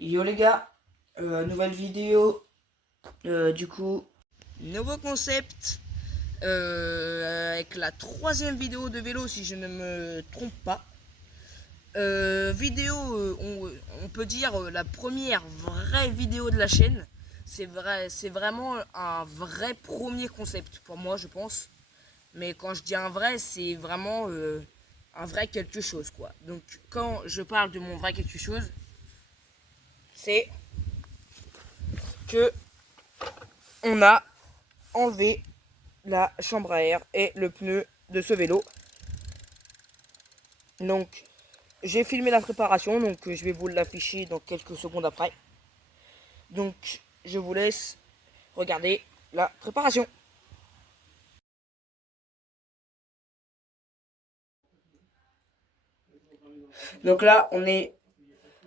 Yo les gars, nouvelle vidéo, du coup, nouveau concept, avec la troisième vidéo de vélo si je ne me trompe pas. Vidéo, on peut dire la première vraie vidéo de la chaîne. C'est vraiment un vrai premier concept pour moi je pense. Mais quand je dis un vrai, c'est vraiment un vrai quelque chose quoi. Donc quand je parle de mon vrai quelque chose, c'est que on a enlevé la chambre à air et le pneu de ce vélo. Donc j'ai filmé la préparation, donc je vais vous l'afficher dans quelques secondes après. Donc je vous laisse regarder la préparation. Donc là on est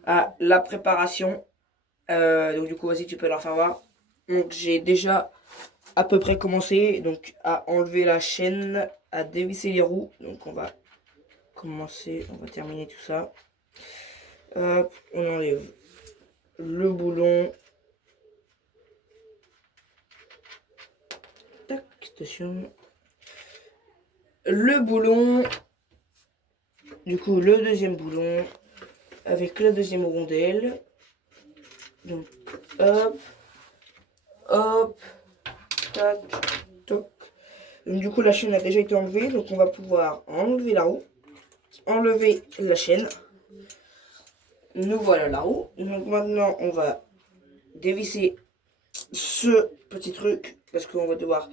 à la préparation. Donc du coup vas-y tu peux leur faire voir. Donc j'ai déjà à peu près commencé donc à enlever la chaîne, à dévisser les roues. Donc on va commencer, on va terminer tout ça. Hop, on enlève le boulon. Tac, attention. Le boulon. Du coup, le deuxième boulon. Avec la deuxième rondelle. Donc, hop. Hop. Tac. Toc. Donc, du coup, la chaîne a déjà été enlevée. Donc, on va pouvoir enlever la roue. Enlever la chaîne. Nous voilà la roue. Donc, maintenant, on va dévisser ce petit truc. Parce qu'on va devoir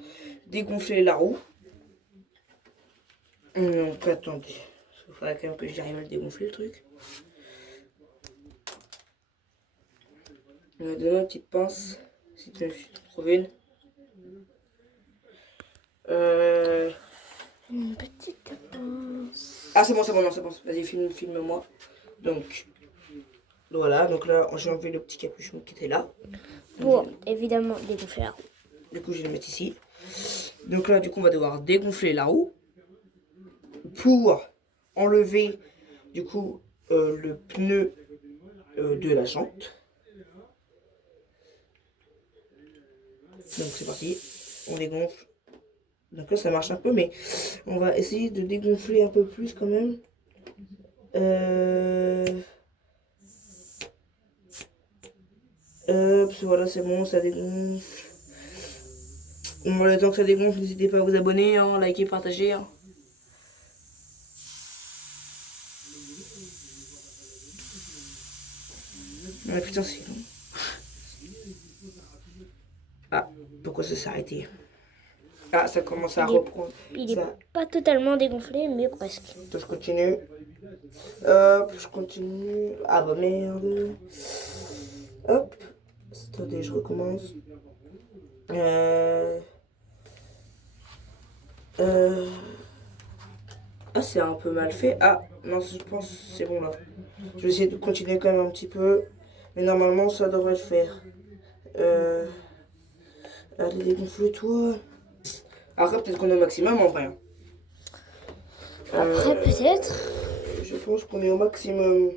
dégonfler la roue. Donc, attendez. Il faudra quand même que j'arrive à le dégonfler le truc. On va donner une petite pince. Si tu me trouves une. Une petite pince. Ah, c'est bon, non, c'est bon. Vas-y, filme-moi. Donc, voilà. Donc là, j'ai enlevé le petit capuchon qui était là. Pour évidemment dégonfler la roue. Du coup, je vais le mettre ici. Donc là, du coup, on va devoir dégonfler la roue pour enlever, du coup, le pneu de la jante. Donc, c'est parti. On dégonfle. Donc là, ça marche un peu, mais on va essayer de dégonfler un peu plus quand même. Voilà, c'est bon, ça dégonfle. Bon, le temps que ça dégonfle, n'hésitez pas à vous abonner, hein, liker, partager. Hein. Ah, putain, c'est long. Ah, pourquoi ça s'est arrêté? Ah, ça commence à reprendre. Il est pas totalement dégonflé, mais presque. Je continue. Hop, je continue. Ah bah merde. Hop. Attendez, je recommence. Ah, c'est un peu mal fait. Ah, non, je pense que c'est bon là. Je vais essayer de continuer quand même un petit peu. Mais normalement, ça devrait le faire. Allez, dégonfle-toi. Après, peut-être qu'on est au maximum en vrai. Hein. Après, peut-être. Je pense qu'on est au maximum.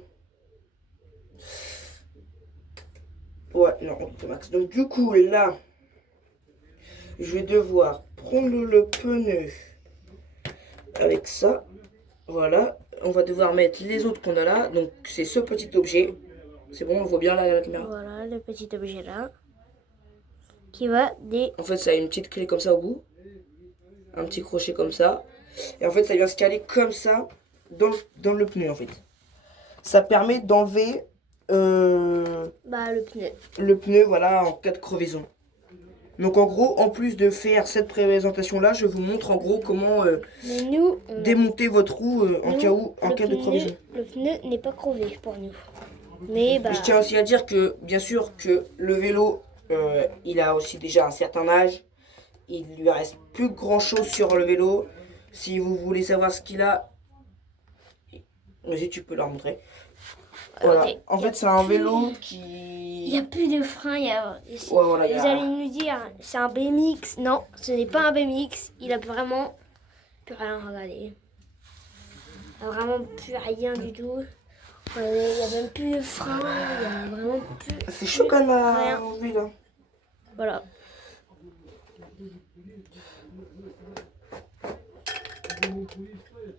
Ouais, non, on est au max. Donc, du coup, là, je vais devoir prendre le pneu avec ça. Voilà. On va devoir mettre les autres qu'on a là. Donc, c'est ce petit objet. C'est bon, on voit bien là la caméra. Voilà le petit objet là. Qui va des. En fait, ça a une petite clé comme ça au bout. Un petit crochet comme ça. Et en fait, ça vient se caler comme ça dans le pneu en fait. Ça permet d'enlever le pneu. Le pneu, voilà, en cas de crevaison. Donc en gros, en plus de faire cette présentation là, je vous montre en gros comment Mais nous, démonter votre roue en cas de crevaison. Le pneu n'est pas crevé pour nous. Mais bah. Je tiens aussi à dire que bien sûr que le vélo, il a aussi déjà un certain âge. Il lui reste plus grand chose sur le vélo. Si vous voulez savoir ce qu'il a, vas-y, tu peux leur montrer. Voilà. Okay. En fait, c'est un vélo qui. Il n'y a plus de frein. Ouais, voilà, vous allez nous dire, c'est un BMX. Non, ce n'est pas un BMX. Il a vraiment plus rien. Regardez. Il a vraiment plus rien du tout. Il n'y a même plus de frein, il y a vraiment plus. C'est chaud quand même à Rien. enlever là. Voilà.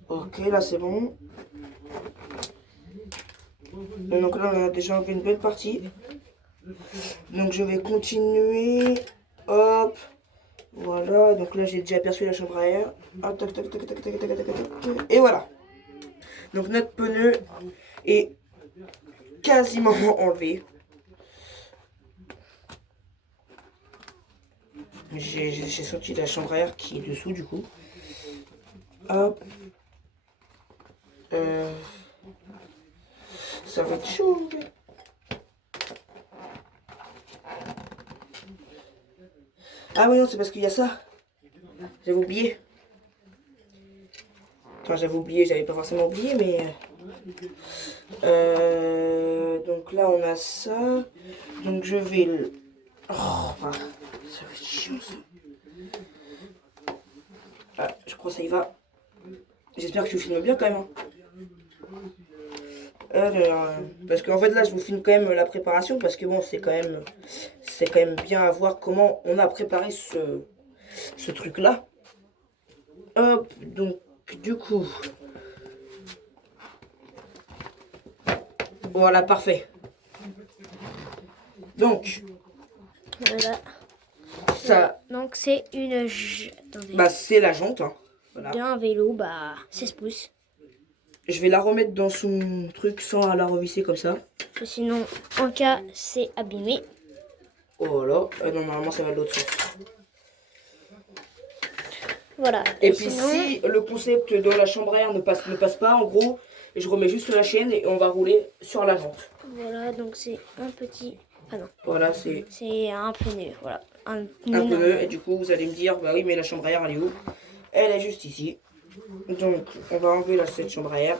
Ok, là c'est bon. Et donc là on a déjà enlevé une belle partie. Donc je vais continuer. Hop. Voilà, donc là j'ai déjà aperçu la chambre à air. Ah, tac, tac, tac, tac, tac, tac, tac, tac. Et voilà. Donc notre pneu est quasiment enlevé. J'ai sorti la chambre à air qui est dessous du coup. Hop. Ça va être chaud. Ah oui non c'est parce qu'il y a ça. J'avais oublié. Enfin j'avais oublié, j'avais pas forcément oublié mais... donc là on a ça. Donc je vais le... Oh, bah, ça va être chiant ça. Ah, je crois que ça y va. J'espère que tu filmes bien quand même. Hein. Parce qu'en fait là je vous filme quand même la préparation parce que bon c'est quand même bien à voir comment on a préparé ce truc là. Hop, donc du coup voilà parfait. Donc Voilà. ça Donc c'est une attendez. bah c'est la jante hein. Voilà. D'un vélo, 16 pouces. Je vais la remettre dans son truc sans la revisser comme ça. Sinon, en cas, c'est abîmé. Oh là, non normalement ça va de l'autre sens. Voilà. Et puis sinon, si le concept de la chambre à air ne passe pas, en gros, je remets juste la chaîne et on va rouler sur la jante. voilà, donc c'est un petit... Ah non, Voilà, c'est c'est un pneu, voilà. Un un pneu. pneu et du coup vous allez me dire, bah oui mais la chambre à air elle est où? Elle est juste ici. Donc on va enlever cette chambre à air.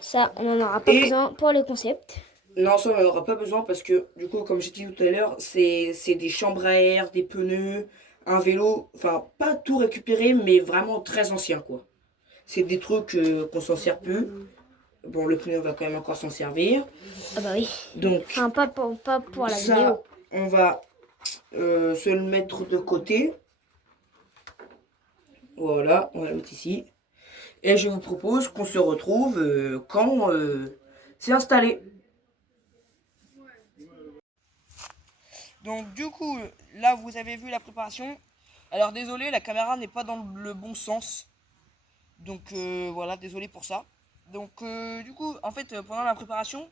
Ça, on n'en aura pas besoin pour le concept. Non ça on n'en aura pas besoin parce que du coup comme j'ai dit tout à l'heure, c'est des chambres à air, des pneus, un vélo, enfin pas tout récupéré mais vraiment très ancien quoi. C'est des trucs qu'on s'en sert plus. Bon le pneu on va quand même encore s'en servir. Ah bah oui. Donc Enfin, pas pour la ça vidéo. on va se le mettre de côté. Voilà, on va le mettre ici. Et je vous propose qu'on se retrouve quand c'est installé. Donc du coup, là vous avez vu la préparation. Alors désolé, la caméra n'est pas dans le bon sens. Donc voilà, désolé pour ça. Donc du coup, en fait, pendant la préparation,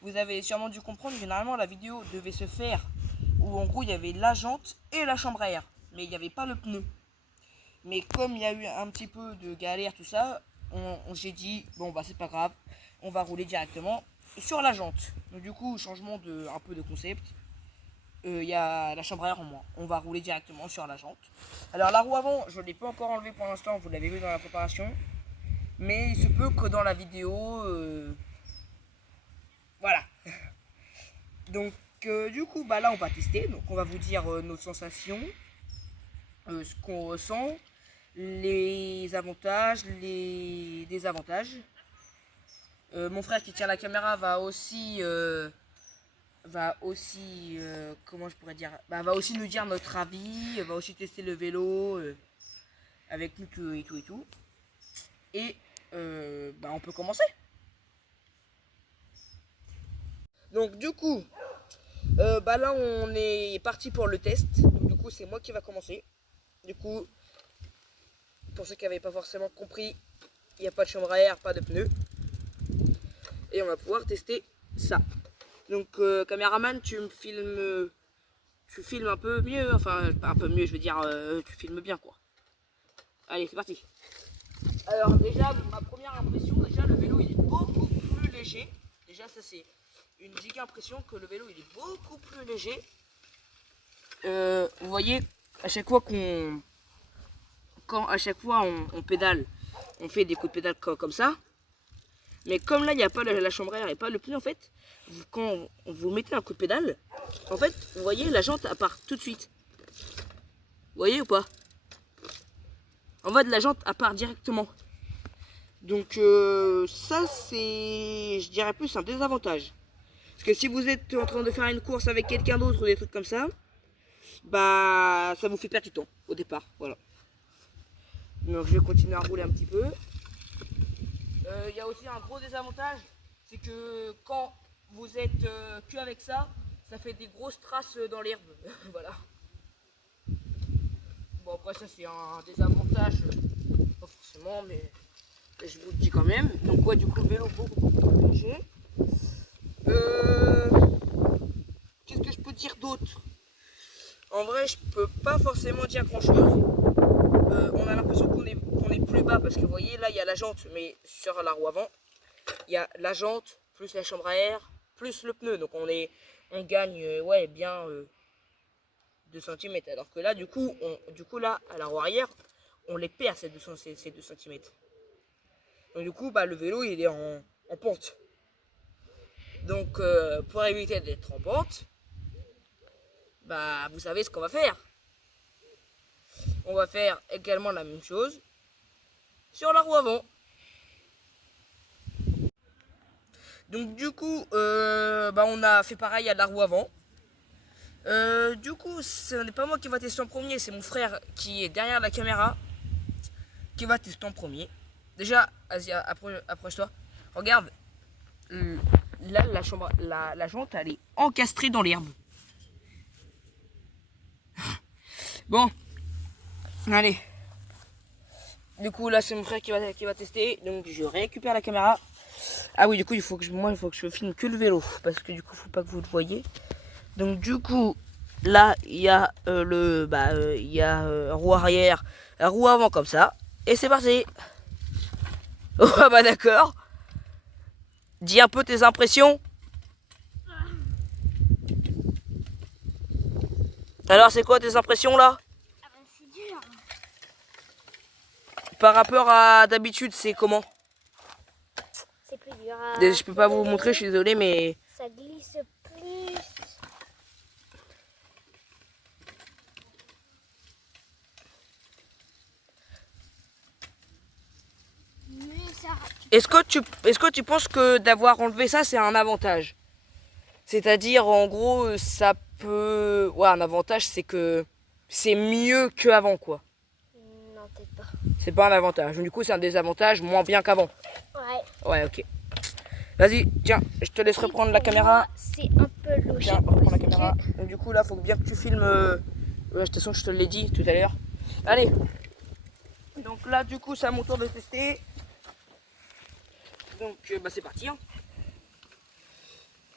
vous avez sûrement dû comprendre, généralement la vidéo devait se faire où en gros il y avait la jante et la chambre à air. Mais il n'y avait pas le pneu. Mais comme il y a eu un petit peu de galère, tout ça, j'ai dit, bon bah c'est pas grave, on va rouler directement sur la jante. Donc du coup, changement un peu de concept. Il y a la chambre à air en moins. On va rouler directement sur la jante. Alors la roue avant, je ne l'ai pas encore enlevée pour l'instant, vous l'avez vu dans la préparation. Mais il se peut que dans la vidéo... Voilà. Donc du coup, bah là on va tester. Donc on va vous dire nos sensations, ce qu'on ressent, les avantages, les désavantages. Mon frère qui tient la caméra va aussi comment je pourrais dire, va aussi nous dire notre avis, va aussi tester le vélo avec nous et tout. Et on peut commencer. Donc du coup, là on est parti pour le test. Donc du coup c'est moi qui va commencer. Du coup, pour ceux qui n'avaient pas forcément compris, il n'y a pas de chambre à air, pas de pneus. Et on va pouvoir tester ça. Donc caméraman, tu filmes un peu mieux, enfin pas un peu mieux, je veux dire, tu filmes bien quoi. Allez, c'est parti. Alors déjà, ma première impression, déjà le vélo il est beaucoup plus léger. Déjà ça c'est une giga impression que le vélo il est beaucoup plus léger. Vous voyez, à chaque fois on pédale, on fait des coups de pédale comme ça. Mais comme là il n'y a pas la chambre à air et pas le pneu en fait, quand vous mettez un coup de pédale, en fait vous voyez la jante elle part tout de suite. Vous voyez ou pas? En fait la jante elle part directement. Donc ça c'est, je dirais plus un désavantage. Parce que si vous êtes en train de faire une course avec quelqu'un d'autre ou des trucs comme ça, bah ça vous fait perdre du temps au départ, voilà. Donc je vais continuer à rouler un petit peu. Il y a aussi un gros désavantage, c'est que quand vous êtes que avec ça, ça fait des grosses traces dans l'herbe, voilà. Bon après ça c'est un désavantage, pas forcément, mais je vous le dis quand même. Donc ouais, du coup le vélo beaucoup plus léger. Qu'est-ce que je peux dire d'autre? En vrai je peux pas forcément dire grand chose. On a l'impression qu'on est plus bas parce que vous voyez là il y a la jante, mais sur la roue avant il y a la jante plus la chambre à air plus le pneu, donc on gagne ouais bien 2 cm, alors que là du coup là à la roue arrière on les perd ces 2 cm. Donc du coup bah le vélo il est en pente, donc pour éviter d'être en pente, bah vous savez ce qu'on va faire. On va faire également la même chose sur la roue avant. Donc du coup, bah, on a fait pareil à la roue avant. Du coup, ce n'est pas moi qui va tester en premier, c'est mon frère qui est derrière la caméra qui va tester en premier. Déjà, vas-y, approche-toi. Regarde, là la jante elle est encastrée dans l'herbe. Bon, allez. Du coup là c'est mon frère qui va tester, donc je récupère la caméra. Ah oui, du coup il faut que je filme que le vélo, parce que du coup faut pas que vous le voyez. Donc du coup là il y a roue arrière, roue avant comme ça, et c'est parti. Oh bah d'accord. Dis un peu tes impressions. Alors c'est quoi tes impressions là? Ah bah c'est dur. Par rapport à d'habitude c'est comment? C'est plus dur. Je peux pas vous montrer, je suis désolé, mais ça glisse plus. Mais ça... est-ce que tu penses que d'avoir enlevé ça c'est un avantage? C'est-à-dire en gros ça peut... Ouais, un avantage c'est que c'est mieux qu'avant quoi. Non, peut-être pas. C'est pas un avantage. Du coup c'est un désavantage, moins bien qu'avant. Ouais. Ouais, ok. Vas-y, tiens, je te laisse reprendre la caméra. C'est un peu logique. Tiens, reprends la caméra. Donc du coup là faut bien que tu filmes... de toute façon je te l'ai dit tout à l'heure. Allez. Donc là du coup c'est à mon tour de tester. Donc bah c'est parti. Hein.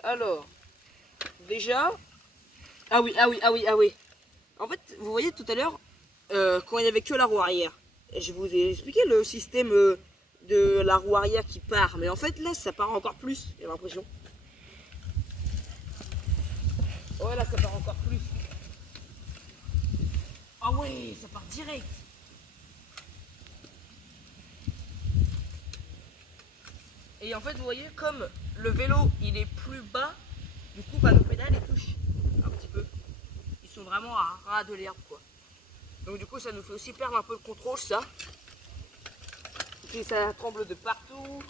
Alors, déjà... Ah oui. En fait, vous voyez tout à l'heure, quand il n'y avait que la roue arrière, je vous ai expliqué le système de la roue arrière qui part. Mais en fait là ça part encore plus, j'ai l'impression. Ouais, là ça part encore plus. Ah ouais, ça part direct. Et en fait vous voyez comme le vélo il est plus bas, du coup bah, nos pédales les touchent un petit peu. Ils sont vraiment à ras de l'herbe quoi. Donc du coup ça nous fait aussi perdre un peu le contrôle ça. Et puis ça tremble de partout.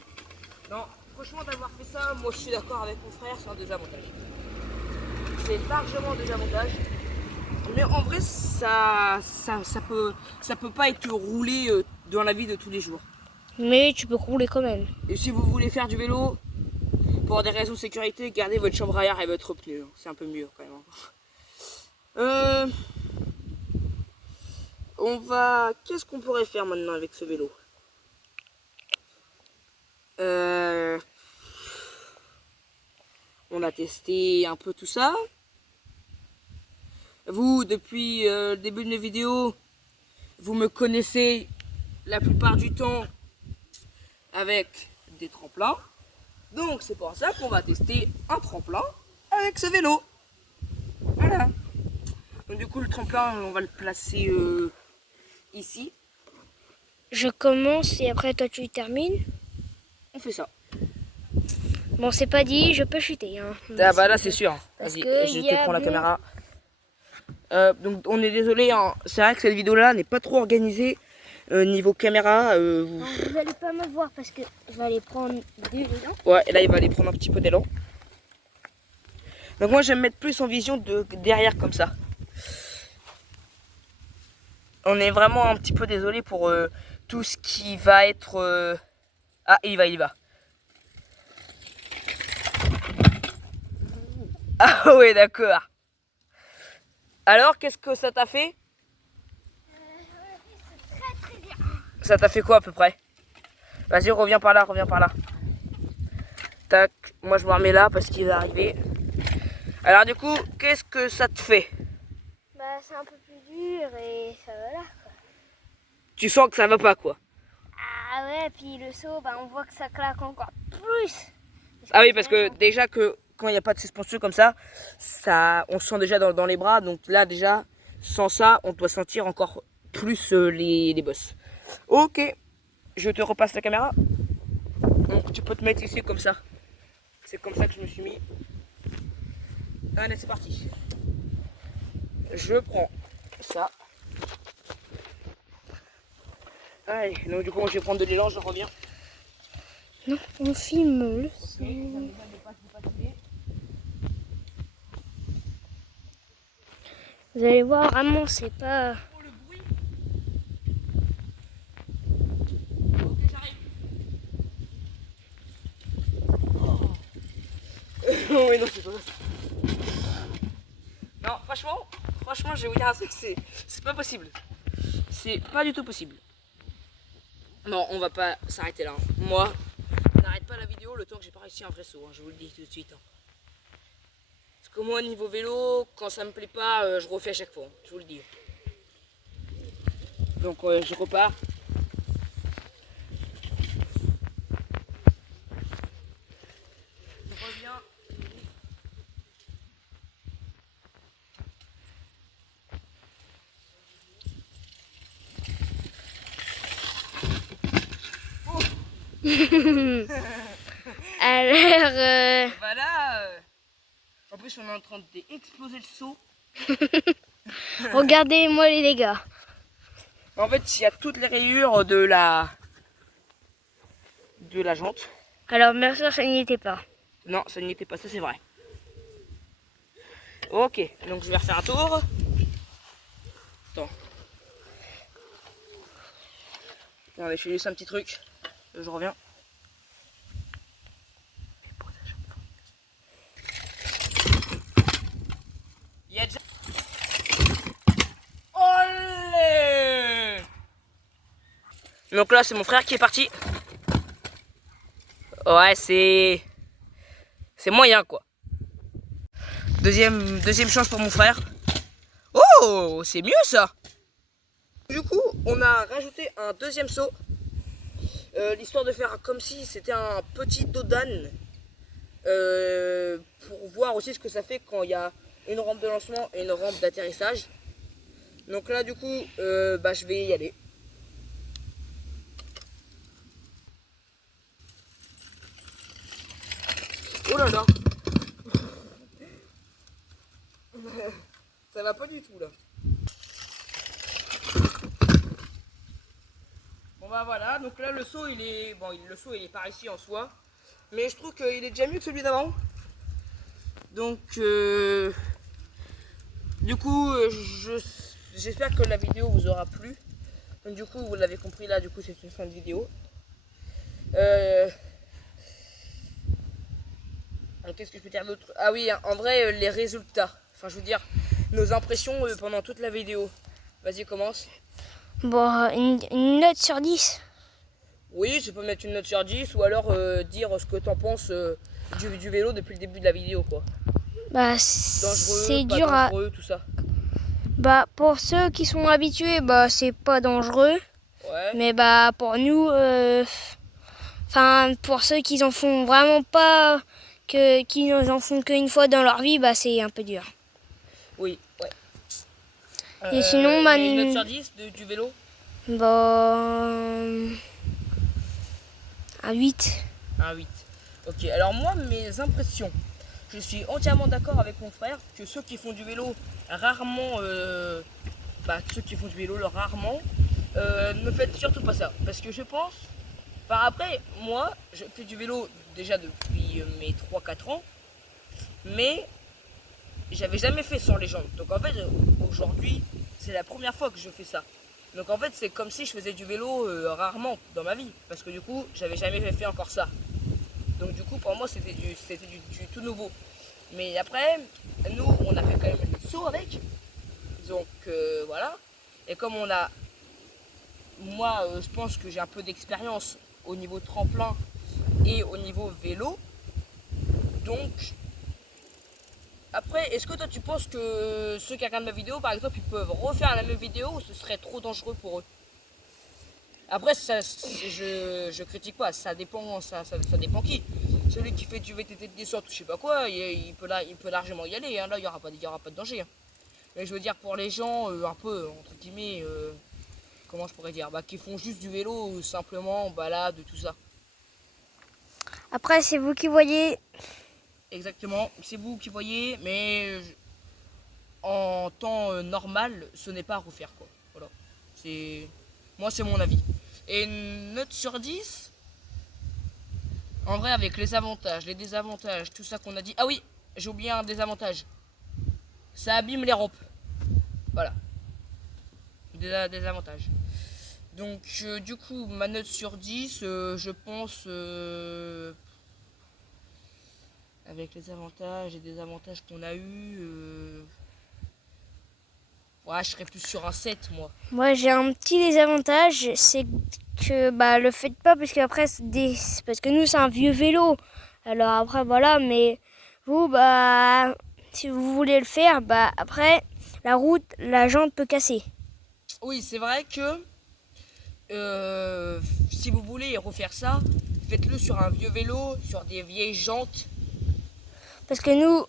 Non, franchement d'avoir fait ça, moi je suis d'accord avec mon frère, c'est un désavantage. C'est largement un désavantage. Mais en vrai ça peut pas être roulé dans la vie de tous les jours. Mais tu peux rouler quand même. Et si vous voulez faire du vélo, pour des raisons de sécurité, gardez votre chambre arrière et votre pneu. C'est un peu mieux quand même. Qu'est-ce qu'on pourrait faire maintenant avec ce vélo? On a testé un peu tout ça. Vous, depuis le début de mes vidéos, vous me connaissez la plupart du temps avec des tremplins. Donc c'est pour ça qu'on va tester un tremplin avec ce vélo. Voilà. Donc du coup le tremplin on va le placer ici. Je commence et après toi tu termines. On fait ça. Bon c'est pas dit, je peux chuter. Hein. Ah bah là c'est sûr. Parce Vas-y, que je y te a prends la bon- caméra. Donc on est désolé, hein. C'est vrai que cette vidéo là n'est pas trop organisée. Niveau caméra, Non, vous n'allez pas me voir parce que je vais aller prendre de l'élan. ouais, et là il va aller prendre un petit peu d'élan. Donc moi j'aime mettre plus en vision de derrière comme ça. On est vraiment un petit peu désolé pour tout ce qui va être... Ah, il y va. Ah ouais, d'accord. Alors, qu'est-ce que ça t'a fait? C'est très bien. Ça t'a fait quoi à peu près? Vas-y, reviens par là. Tac, moi je me remets là parce qu'il va arriver. Alors du coup, qu'est-ce que ça te fait? Bah, c'est un peu plus dur et ça va là, quoi. Tu sens que ça va pas quoi? Ah ouais, puis le saut, bah, on voit que ça claque encore plus. Ah oui, parce que déjà que quand il n'y a pas de suspension comme ça, on se sent déjà dans les bras. Donc là déjà, sans ça, on doit sentir encore plus les bosses. Ok, je te repasse la caméra. Donc tu peux te mettre ici comme ça. C'est comme ça que je me suis mis. Allez, c'est parti. Je prends ça. Allez, donc du coup, je vais prendre de l'élan, je reviens. Non, on filme le son. Vous allez voir, vraiment, c'est pas... Oh, le bruit. Ok, j'arrive. Oh. Oui, non, c'est pas ça. Non, franchement, je vais vous dire un truc, c'est pas possible. C'est pas du tout possible. Non, on va pas s'arrêter là. Hein. Moi, on n'arrête pas la vidéo le temps que j'ai pas réussi un vrai saut. Hein, je vous le dis tout de suite. Hein. Parce que moi, niveau vélo, quand ça me plaît pas, je refais à chaque fois. Hein, je vous le dis. Donc, je repars. Je reviens. Alors, Voilà. En plus, on est en train d'exploser le seau. regardez-moi les dégâts. En fait, il y a toutes les rayures de la jante. Alors, bien sûr, ça n'y était pas. Non, ça n'y était pas, ça c'est vrai. Ok, donc je vais refaire un tour. Attends. Allez, je fais juste un petit truc. Je reviens. Il y a déjà... Olé! Donc là, c'est mon frère qui est parti. Ouais, c'est moyen quoi. Deuxième chance pour mon frère. Oh, c'est mieux ça. Du coup, on a rajouté un deuxième saut. L'histoire de faire comme si c'était un petit dos d'âne. Pour voir aussi ce que ça fait quand il y a une rampe de lancement et une rampe d'atterrissage. Donc là, du coup, je vais y aller. Oh là là. Ça va pas du tout là. Bon bah voilà, donc là le saut il est. Bon le saut il est par ici en soi. Mais je trouve qu'il est déjà mieux que celui d'avant. Donc du coup j'espère que la vidéo vous aura plu. Donc du coup vous l'avez compris là, du coup c'est une fin de vidéo. Qu'est-ce que je peux dire d'autre? Ah oui, en vrai les résultats. Enfin je veux dire nos impressions pendant toute la vidéo. Vas-y commence. Bon, une note sur 10. Oui, je peux mettre une note sur 10 ou alors dire ce que t'en penses du vélo depuis le début de la vidéo quoi. Bah, Dangereux, c'est pas dur dangereux, tout ça. Bah, pour ceux qui sont habitués, bah, c'est pas dangereux. Ouais. Mais bah, pour nous, pour ceux qui en font vraiment pas, qui en font qu'une fois dans leur vie, bah, c'est un peu dur. Oui, ouais. Et sinon, bah, une note sur 10 du vélo? Bah, un 8. Un 8. Ok, alors moi, mes impressions. Je suis entièrement d'accord avec mon frère que ceux qui font du vélo rarement, rarement, ne faites surtout pas ça. Parce que je pense, après, moi, je fais du vélo déjà depuis mes 3-4 ans, mais j'avais jamais fait sans les jambes. Donc en fait, aujourd'hui, c'est la première fois que je fais ça. Donc en fait, c'est comme si je faisais du vélo rarement dans ma vie. Parce que du coup, j'avais jamais fait encore ça. Donc du coup, pour moi, c'était du tout nouveau. Mais après, nous, on a fait quand même le saut avec. Donc voilà. Et comme on a... Moi, je pense que j'ai un peu d'expérience au niveau tremplin et au niveau vélo. Donc, après, est-ce que toi tu penses que ceux qui regardent ma vidéo, par exemple, ils peuvent refaire la même vidéo ou ce serait trop dangereux pour eux? Après, ça, je critique pas, ça dépend, ça dépend qui. Celui qui fait du VTT de descente ou je sais pas quoi, il peut largement y aller, hein. Là, il y aura pas de danger, hein. Mais je veux dire, pour les gens, un peu, entre guillemets, comment je pourrais dire, bah, qui font juste du vélo, simplement, balade, tout ça. Après, c'est vous qui voyez. Exactement, c'est vous qui voyez, mais en temps normal, ce n'est pas à refaire, quoi. Voilà. Moi, c'est mon avis. Et une note sur 10, en vrai, avec les avantages, les désavantages, tout ça qu'on a dit. Ah oui, j'ai oublié un désavantage. Ça abîme les rampes. Voilà. Désavantage. Donc, du coup, ma note sur 10, je pense, avec les avantages et désavantages qu'on a eu, ouais, je serais plus sur un 7, moi. Moi, j'ai un petit désavantage, c'est que bah le faites pas parce qu'après parce que nous c'est un vieux vélo. Alors après voilà, mais vous bah si vous voulez le faire, bah après la route, la jante peut casser. Oui, c'est vrai que si vous voulez refaire ça, faites-le sur un vieux vélo, sur des vieilles jantes. Parce que nous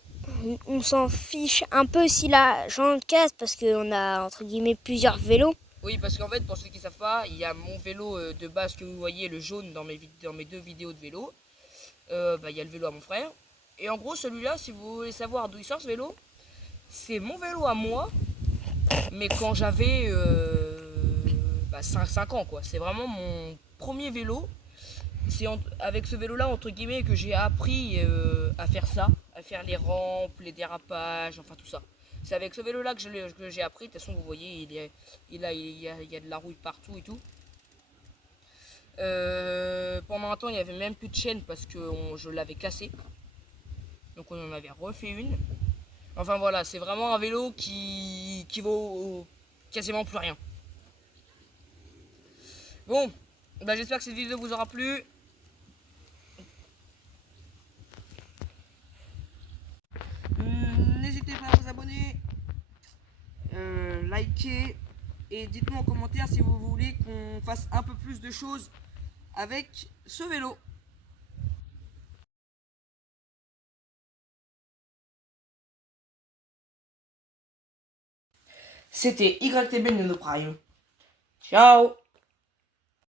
on s'en fiche un peu si la jante casse parce qu'on a entre guillemets plusieurs vélos. Oui, parce qu'en fait, pour ceux qui ne savent pas, il y a mon vélo de base que vous voyez, le jaune dans mes deux vidéos de vélo. Bah, il y a le vélo à mon frère. Et en gros, celui-là, si vous voulez savoir d'où il sort ce vélo, c'est mon vélo à moi, mais quand j'avais 5 ans, quoi. C'est vraiment mon premier vélo. C'est avec ce vélo-là, entre guillemets, que j'ai appris à faire ça, à faire les rampes, les dérapages, enfin tout ça. C'est avec ce vélo-là que j'ai appris. De toute façon, vous voyez, il y a de la rouille partout et tout. Pendant un temps, il n'y avait même plus de chaîne parce que je l'avais cassé. Donc on en avait refait une. Enfin voilà, c'est vraiment un vélo qui vaut quasiment plus rien. Bon, bah, j'espère que cette vidéo vous aura plu. N'hésitez pas à vous abonner, liker et dites-moi en commentaire si vous voulez qu'on fasse un peu plus de choses avec ce vélo. C'était YTB Nano Prime. Ciao.